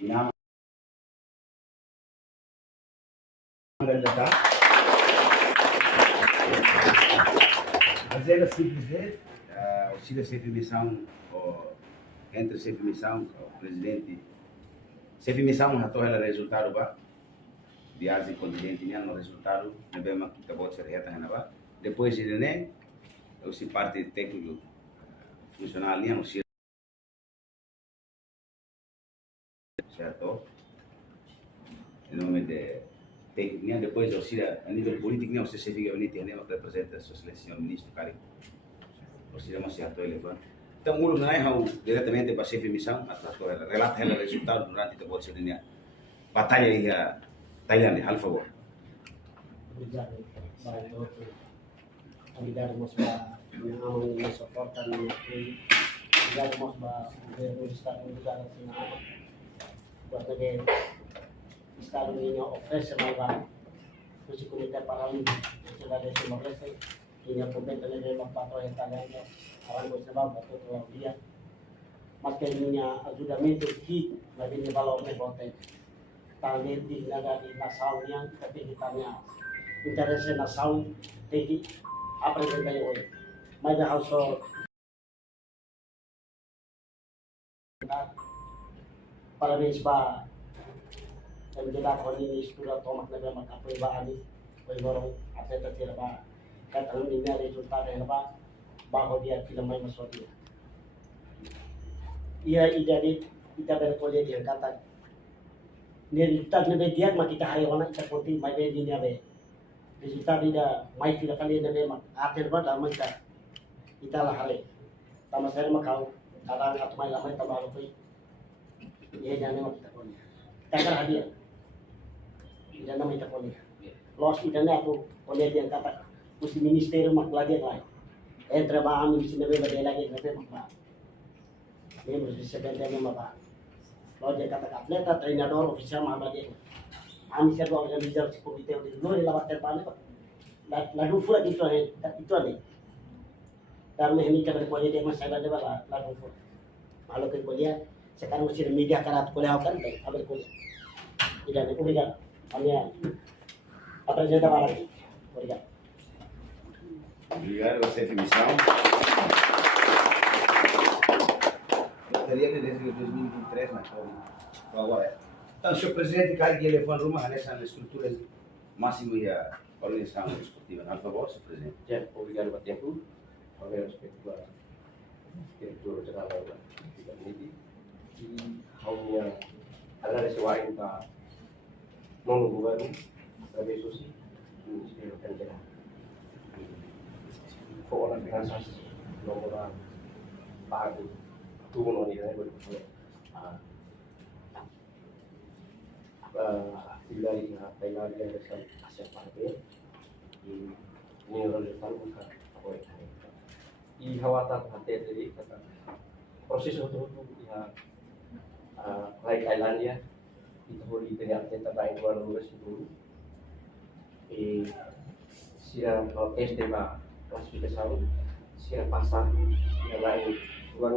Inama data. Mas era simplesmente o Chile sempre missão, entre sempre missão, o presidente, sempre missão já torna resultado ba, viagem continente no resultado, não bem mais que acabou de ser reta na depois de né, o se parte técnico funcional o Chile, certo? Em nome de técnico depois o Chile a nível político você se fica bonito né, que representa a sua seleção ministro cari, o Chile masih atau elefante. Então, ulo na hau diretamente para chefe missão, atau relata o resultado durante a bolsa de batalha em Thailand, al favor. Obrigado, Pai Doutor. Obrigado, moço, minha ama me suporta, minha filha. Obrigado, moço, o governo estar no lugar assim na ama. Porque o Estado me oferece mais o comitê paralímpico, você vai deixar uma vez, e a cometa leva uma patrulha italiana, agora você vai para todo o dia. Mas que minha ajudamento aqui, vai vir de valor de bote. Tali di negara di nação yang tapi kitanya interesse nação tem que apresentar hoje. Mas a also parabéns para yang kita koni sudah tomak nabe makapai ba ani koi gorong aseta tira ba kata ini resultat yang ba bahwa dia tidak main masuk dia. Ia jadi kita berkolej dia kata resultat nabe dia mak kita hari wana kita konti mai be dinya be resultat dia mai tidak kali nabe mak akhir ba lama kita lah hari sama saya mak kau kadang atau mai lama tambah lupai dia jangan mak kita konti takar hadiah tidak nama kita konti los idana aku konti dia kata mesti minister mak lagi lain entre ba ami mesti nabe ba dia lagi nabe mak ini mesti sebenarnya mak lo dia kata atleta, treinador, oficial mahal dia. Kami serba organizar si komite untuk dulu di lawat terpane pak. Lalu fura itu ada. Karena ini kita berkuliah dia masih ada bala lalu fura. Malu ke kuliah sekarang mesti media karat kuliah kan, abis kuliah. Tidak obrigado. Kami apresenta para aqui. Obrigado. Obrigado a você, missão. Gostaria que desde 2023 na agora. Então, senhor presidente, cai que elefante rumah nessa estrutura máxima e a organização esportiva. Por favor, senhor presidente. Ya, obrigado por tempo. Agora respeito a diretor geral da Unity e hanya ada sesuatu para non governo através do Ministério da Federal. Fora finanças, não vai pago tudo no nível actividade na Thailand dan Asia Pasifik ini resultat bukan apa i hawatan hati dari kata proses untuk ya Thailand ya itu boleh terlihat tentang luar dulu siapa kalau SD mah klasifikasi siapa pasar yang lain luar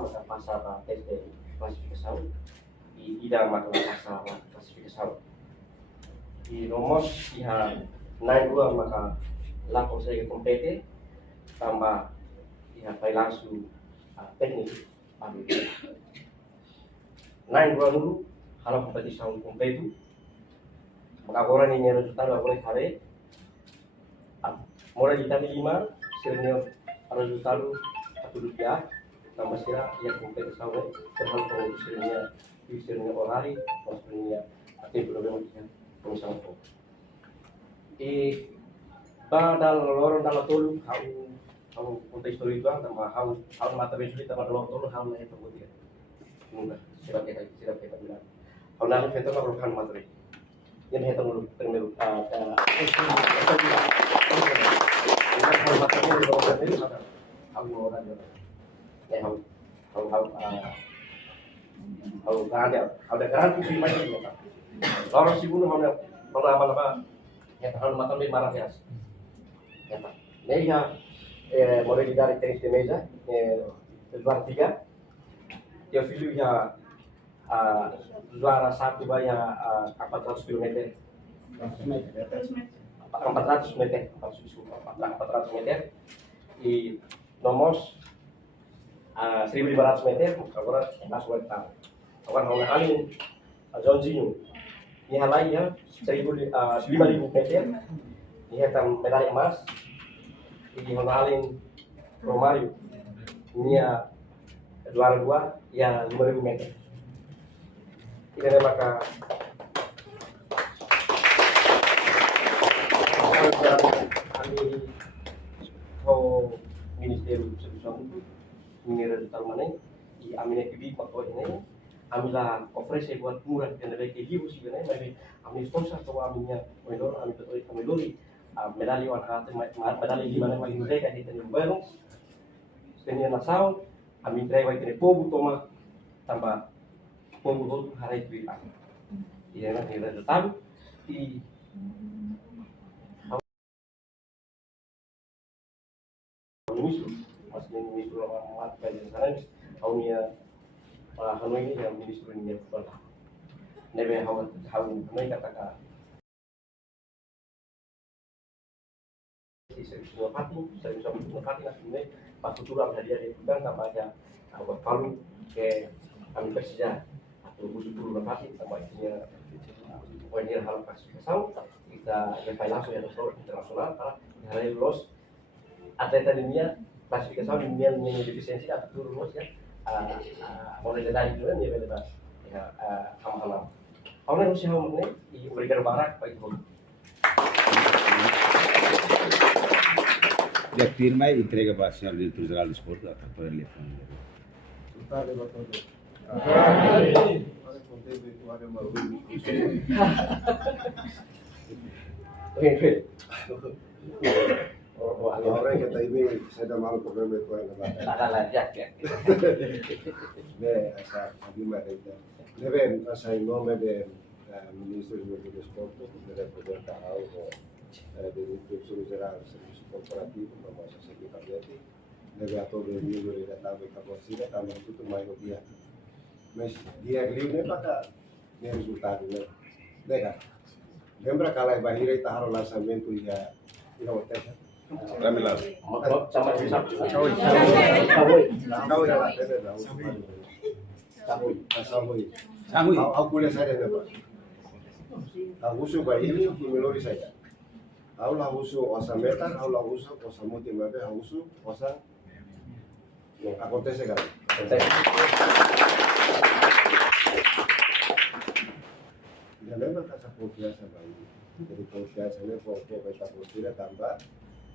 maka pasar SD klasifikasi tidak maka pasar klasifikasi di nomor yang naik dua maka lapor saya kompeten tambah ya langsung teknik naik dua dulu kalau kompetisi kompeten maka orang ini resultat orang hari mulai kita 5 senior resultat rupiah tambah sila yang kompeten sama terhadap produksinya visinya orari maksudnya aktif problemnya pengusaha badal lorong dalam tolu hau konteks itu tambah hau mata besok tambah lorong tolu hau naik kemudian mudah siap kita bilang hau naik itu kan bukan materi ini itu dulu primer ada garansi sih macam itu lorong sih bunuh apa ya tahun matang di marah ya nih ya mulai dari tenis de mesa luar 3 ya video ya juara satu banyak 400 km. 400 meter, 400 meter di nomor 1500 meter, kawan kelas wanita. Kawan orang alin Zonzinho, ini hal lain ya 5.000 meter, ini hitam medali emas. Di orang alin Romario, ini ya juara 2 ya 5.000 meter. Ini maka kami Ministério do Serviço Público, Mineira de tal maneira, e a minha equipe para hoje né, a minha oferece buat murah dan lebih hibu sih né, mas a minha sponsor atau a minha vendedor, a minha betul a melhori medali warna medali di mana lagi mereka di tanah baru, seni nasional, a minha entrega vai ter povo toma tambah povo hari itu apa, ia nak nilai total di ministro, mas ministro amat kajian sana, awalnya Hanoi ini yang ministro ini betul. Nebe Hanoi katakan, semua parti, nanti pas futura bisa dia dipegang tambah aja, buat palu ke kami persija atau busu parti tambah isinya, pokoknya hal kasih kesal kita yang langsung ya internasional karena hari lolos atlet dunia klasifikasi dunia yang defisiensi atau turun ya mulai dari itu kan dia bebas ya hal-hal awalnya Rusia ini diberikan barak bagi itu Ya firma y entrega para el señor director general de Sport por el teléfono. Ahora que está ahí, se da mal problema de coger la ya de esa misma gente. Deben hacer el nombre del ministro de Sport, de poder algo de instrucción general del servicio corporativo, vamos a seguir cambiando. Deve a todo el mundo ir a la capacidad, también tudo mais no dia. Mas dia livre nem para nem resultado, né? Nega. Lembra que lá em Bahia está o lançamento e a hotel? Ramilal. sama bisa Sangui. Aku kuliah saya ada Pak. Aku usul Bahia itu melori saja. Aku lah usul osametan, aku lah usul osamuti mabe, aku usul osang acontece kan. Ya lembra que essa confiança vai. Jadi confiança né, porque vai estar postura também.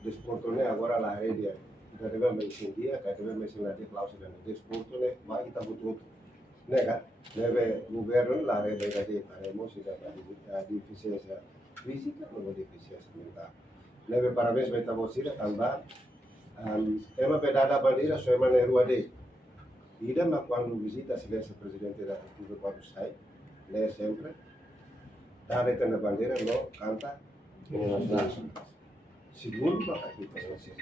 Desporto né, agora lá rede. Kita deve mencindia, kita deve mencionar di cláusula né. Desporto né, vai kita butuh. Né kan? Deve governo lá rede vai tadi, emosi dan deficiência física ou deficiência mental. Deve parabéns vai estar postura também. Tema pedada bandeira só é rua de. Ida mas quando visita silêncio presidente da República quando sai, lê sempre. Ada tanda bandeira no canta. Segundo para kita selesai.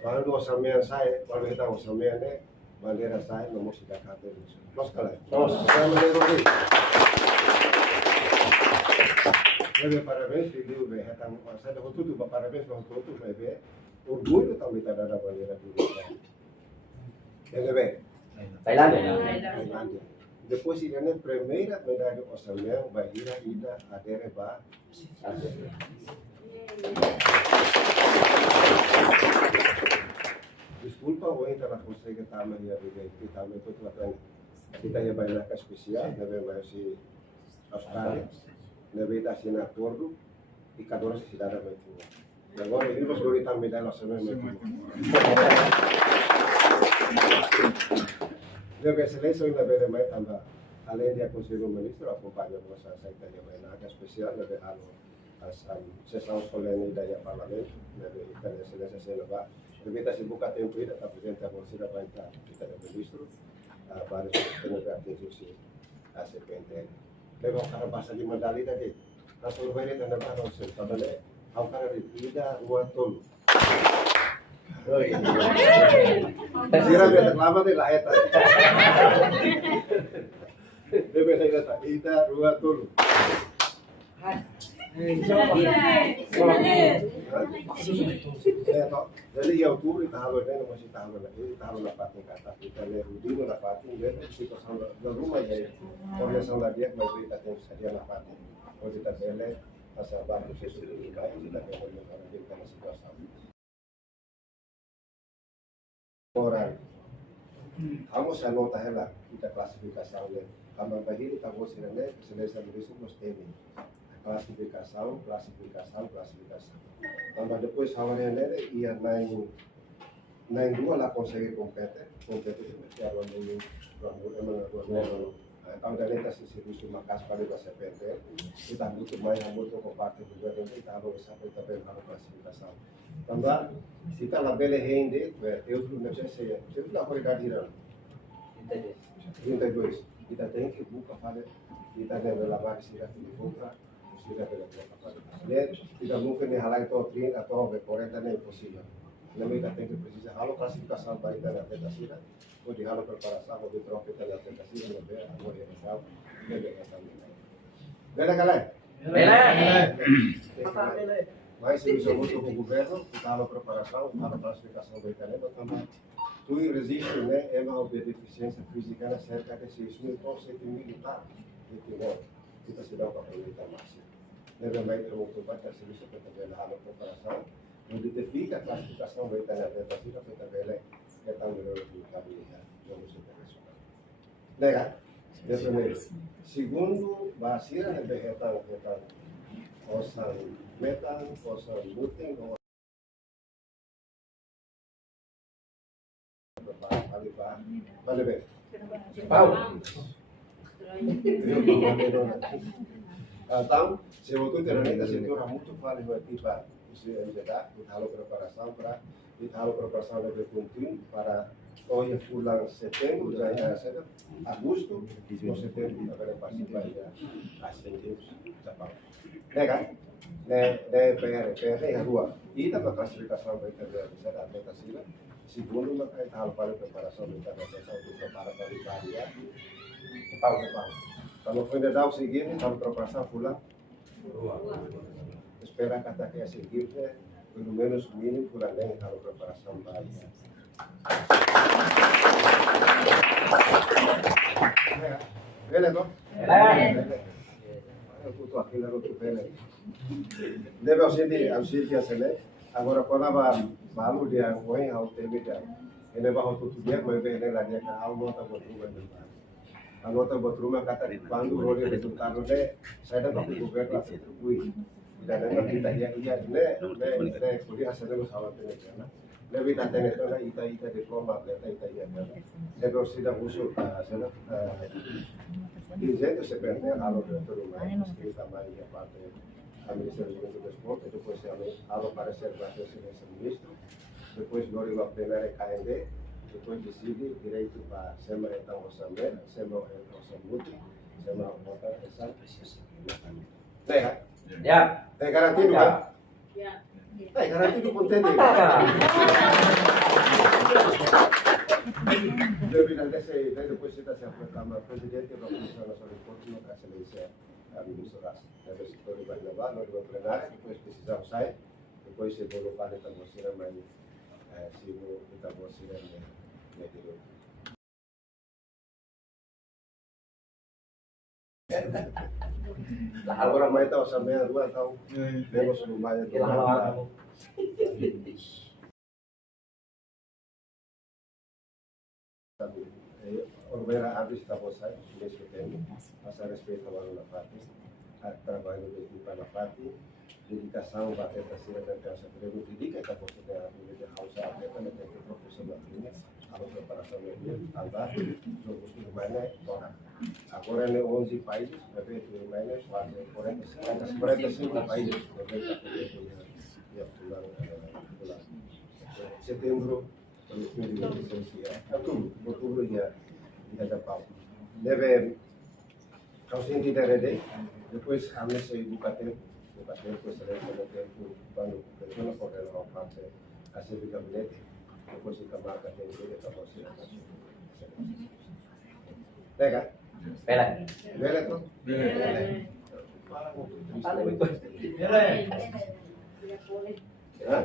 Quando osamean sai, quando kita osamean ne bandeira sai no mesti dah kata itu. Terus kalian. Sama rodi. Lebe parabéns filho be hatang masa dah tu parabéns waktu tu be. Orgulho também tá dada bandeira do Brasil. Lebe. Tailândia. Depois ele é a primeira medalha osamean Bahia ida adere ba. Desculpa, hoje ela consegue estar mais a viver aqui, também tudo bacana. Kita ya banyak spesial, nebe masih Australia, nebe dah sini acordo, e cada hora se dá da noite. Agora ele vai escolher também da nossa noite. Nebe seleção nebe mais também, além de aconselhar o ministro, acompanha a nossa saída de banyak spesial, nebe halo as sessão solene da parlamento, nebe kita seleção senaba. Kita buka tempo ini, kita presenta bolsira banyak kita ada ministro, baru penegak institusi ACPNTN. Lepas karena bahasa di medali tadi, langsung bayar tanda baru sebenarnya, aku karena tidak buat tol. Sira biar lama deh lah eta. Ita Rua Tulu. Jadi ya outubro itahalo nene masih itahalo na pating kata kita le rudino na pating le kita samba na rumah ya orle samba dia mai kita tem sadia na pating o kita bele asa baru sesu kita kita bele na kita masih kuasa orang vamos a nota hela kita klasifikasi le kama bahiri kamu sirene selesai besok nos temi classificação. Mas depois haverá nele e na indústria ela consegue competir que é o nome do então daí está se serviço uma casa para você perder e está muito mais muito com parte do governo que está agora sabe também na classificação. Também se está na bela rende eu não sei se eu na qualidade irá 32 e está tem que buscar fazer e está dentro da vaga se já tem compra tidak mungkin dihalangi atau 30 atau 40 dan impossible. Namun kita precisa halo klasifikasi baik dan atentasira, atau di halo preparasi atau di trofe dan atentasira lebih agora yang tahu lebih asal. Bela galera. Mas se isso muito com o governo, kita halo preparação, halo klasifikasi baik dan itu tambah. Tu resiste, né? É uma deficiência física na cerca de 6.000 militar. Kita sedang pakai kita masih. Nebe mai untuk baca serviço para tabela a preparação, identifica a classificação vai estar na tentativa para tabela que está no habilidade do internacional. Nega, de primeiro. Segundo, basira na vegetal osan metan, osan mutin, vale bem. Pau. Então, se eu estou terminando a setora muito vale o ativar se ajudar o halo preparação para o halo preparação de contínuo para hoje fulan setembro já é agosto ou setembro para participar já ascendemos Japão. Legal? PR é a rua e da classificação vai ter a da metasila segundo uma halo para preparação da metasila do prepara para Itália Jepang. Kalau sudah tahu segini, kalau preparação pulang, espera kata que a seguir, pelo menos mínimo pulang lagi kalau preparação baik. Vele, não? Eu estou aqui na outra vele. Deve auxílio que a sele. Agora quando malu dia angoi hau tebe dia. Ini bahu tutu dia, kau vele lagi ke hau nota berubah berubah. Anota buat rumah kata dipandu role resultat role saya dah tak kuber lah terbuai dan nanti kita iya ne kuliah saya dah sahabat ini kan lebih nanti itu lah ita diploma ita iya kan saya dah sudah usul saya dijeto sebenarnya kalau dokter rumah kita mai ya parte administração do esporte depois alo para ser ministro depois glória a primeira KND depois decide direito para SEMA então orçamento, SEMA orçamento, SEMA votar essa precisa. Ya. Tem garantido kan? Ya. Tem garantido contente. Depois kita siapa nama presiden kita bisa langsung report no kasih Malaysia administrasi. Depois kita libat lebar, no plenário, depois precisa usai, depois se boleh pada tambosiran main sino kita bosiran lah agora mai tahu sampai dua tahu bebas lumayan Olvera habis estamos aí nesse tempo passar respeito ao na parte trabalho do equipe na parte dedicação para a ser da casa treino dedica que você tem a vida house aberta na tempo profissional a preparação do andar jogos de mana agora né 11 países bebê de mana quase 45 países ya pulang setembro 2026 outubro ya ada pau deve kau senti dari depois kami saya buka tempo depois saya buka tempo quando persona pode não fazer a servir gabinete depois fica marca tempo de trabalho legal Bela. Bele tuh. Hah?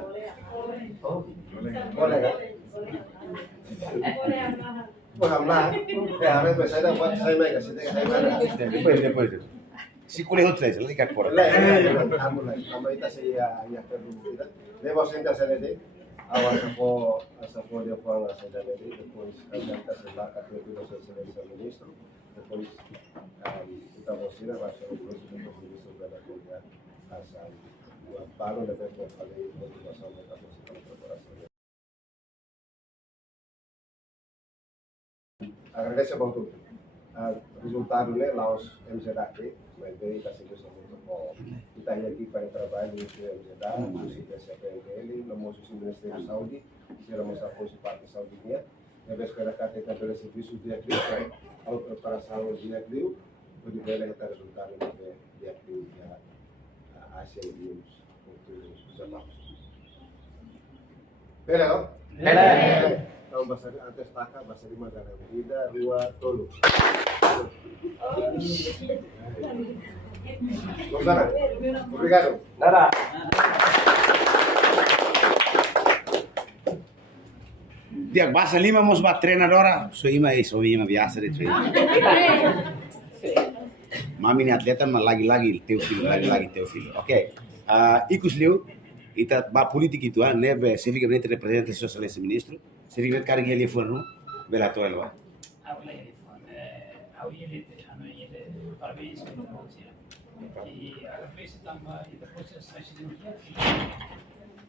Boleh kan? Alhamdulillah. Ya, harus saya dapat saya mai kasih saya mana. Depois. Si kuliah outro, lagi kat fora. Alhamdulillah. Nama kita saya ya perlu kita. Leva sentar saya deh. Awas aku dia pulang saya dari depois kita sebakat itu saya ministro. Depois kita mostra bahasa Indonesia itu sudah kuliah asal dua tahun depois falei motivação da capacitação corporação. Agradeço muito. Resultado né Laos MZDAC, mas bem está sendo muito bom. Kita aqui para trabalho no MZDAC, musik SPNL, no nosso Ministério da Saúde, geramos a parte de saúde dia. E vez que a carteira de serviço dia que a preparação dia que pode ver que resultado de dia que a Asian Games untuk Jepang. Belum? Bela. Tahun bahasa antes taka bahasa di Magana Vida Rua Tolu. Gonzalo, obrigado. Nada. Dia bahasa lima mos bat treinadora, so ima biasa de treino. Mami ni atleta mas lagi Teofilo. Oke. Ikus liu ita ba politik itu nebe cificamente representa o excelência ministro. Cificamente cara que ele foi no bela toelwa. Parabéns pelo dia. E agradeço também da processo de dia.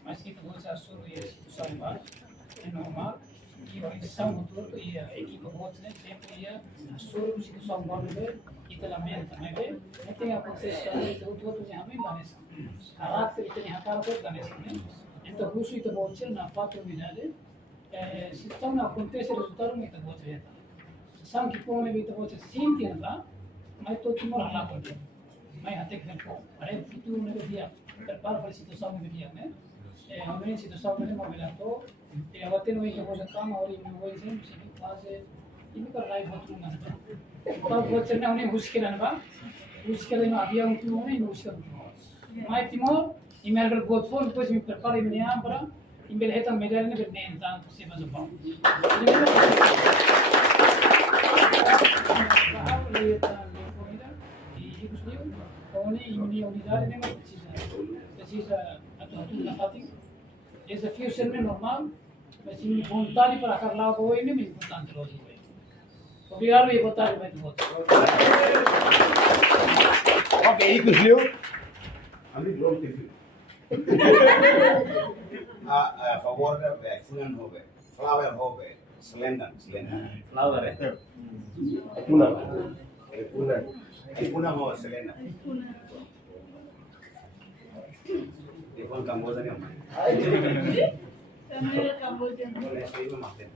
Mas que você assumir a instituição é normal. E a instituição toda e a equipe votos né sempre ia assumir a instituição boa e também vê tem a processo de todo já me ganha. Caráter tem a cara toda ganha né. Então russo itu votos na quatro unidades. Sistem acontece resultado muito bom já. Sangue como é muito bom sinti lá. Mas todo mundo lá pode. Mas até que for. Para o futuro não devia. Prepara para a situação não devia, né? A minha situação não é movimentou. E agora tem um que você está na hora e não vai ser se quase e não vai muito não. Então você não nem busca não não havia tudo nem busca. Mas Timor e me agarrou god for depois me prepara e me para e me leva medalha ne bem então se faz bom. Ini unidade memang precisa atuação na prática. Desafio ser normal, mas se vontade para acabar com ele é importante hoje. Obrigado e boa tarde mais voto. Oke, Ikus liu. Ami belum TV. A favor da funan hobe, flower hobe, selendang. Flower ya. Puna mau selendang. Ipon Kamboja ni omai. Kamera Kamboja. Boleh saya itu makan.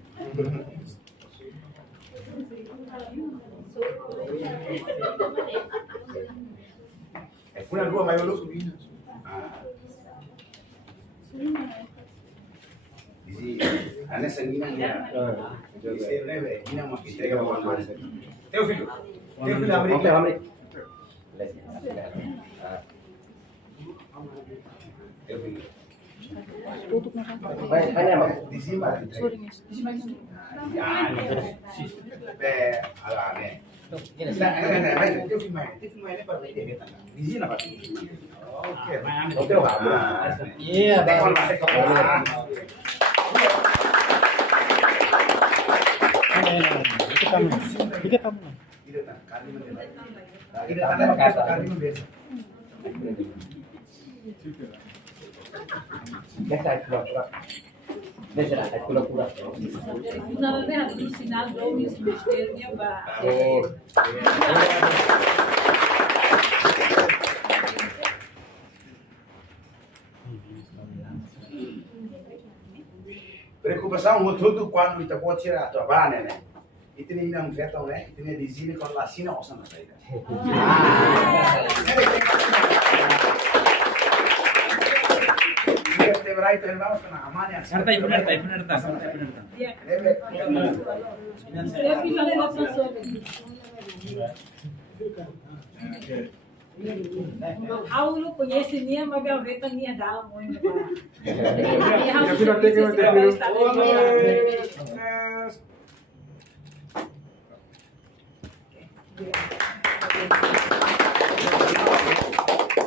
Puna dua mai lu. Jadi, ane sanggina ya. Jadi leve, ina makin tega bawa mas. Teofilo abri. Teofilo. Di sini ya, ala ne. Teofilo ini pada ide kita. Di sini apa? Oke. Iya, Itu kamu. Sebenarnya harus sinal dong semesternya, Mbak. Preocupação tudo quando está pode tirar a tua bana, né? E tem ainda um feto, né? E tem dizine com a sina ou sana saída. Vertebrae itu hermanos kena aman ya. Nerta. Dia final da passou. Aku lu punya sini yang mau berita ni ada mau ini pak.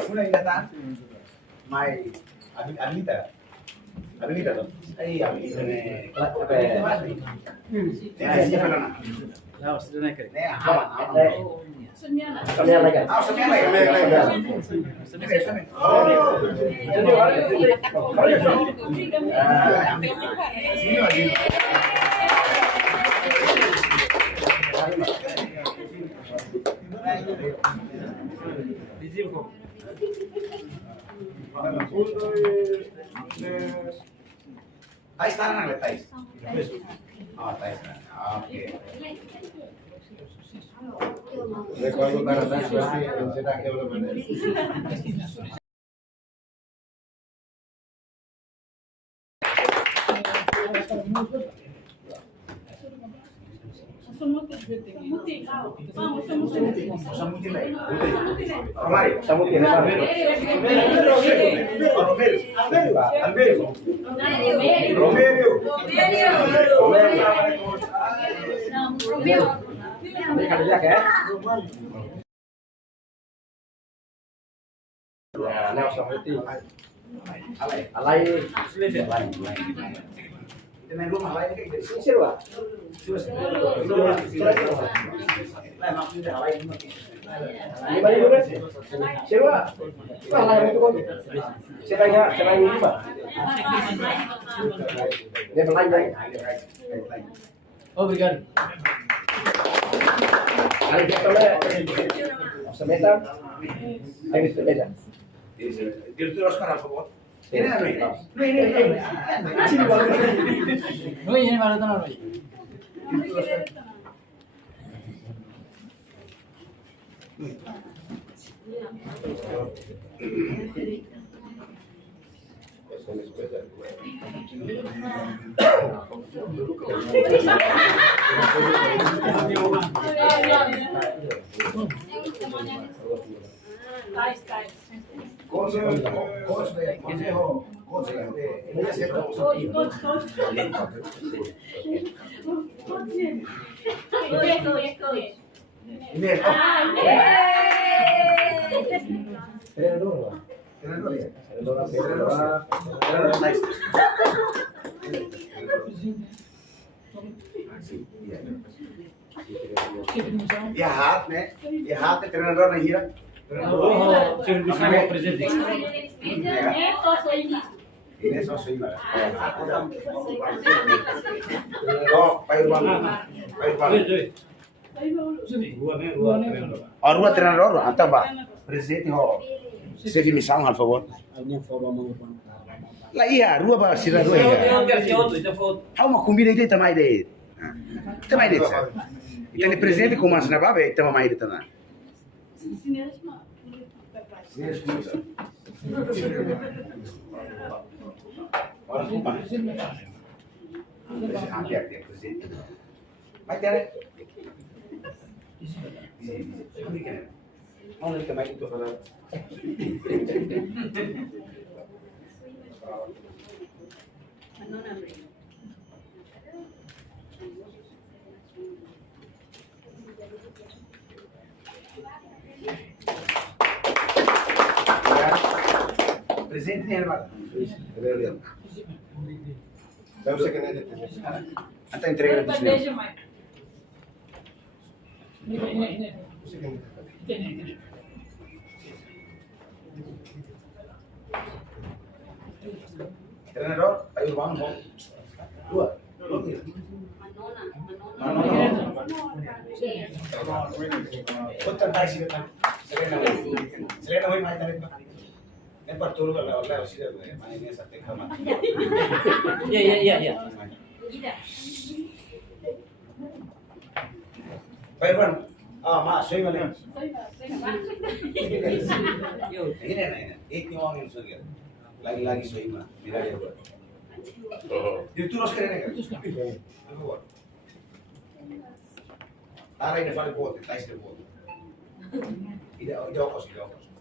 Una ingatan, mai Anita tuh. Iya, Anita nih. Thais tangan le Thais. Oh, Thais. Oke. Recuerdo para atrás, será que hablo con él. Nah, Nelson Muti. Alay. Main rumah lain kayak gitu. Ini seru, Pak. Ini balik dulu. Seru, Pak. Wah, lain itu kok. Seraya ini, Pak. Dia berlain. Oh, berikan. Hari dia tolak. Semeter. Ayo sepeda. Diretor Oscar, por favor. Ini apa ini? Ini baru tahu. Ya hat treinador na hira. Presente. Ini sosok ini. Oh, Pak Irwan. Rua treinador, então vá. Presidente ho. Você que me salva, por favor. Lá ia, rua ba sira rua ia. Há uma comida aí também dele. Também dele. Então, o presidente comanda na baba, então mais dele também. Vai ter. Vamos ver mais que estou falando. Presente ni hermano. Saya usah kena dia. Anta entrega do senhor. Treinador, ayo vamos. Dua. Kota taisi kan. Selena hoy mai tarik. Nempat turun kalau Allah sudah mainnya sate kamar. Iya. Pak Irwan, mak soy mana? Ini orang yang soy. Lagi soy mah, tidak ada buat. Itu terus keren kan? Tara ainda vale voto, tá esse voto. Ide okos.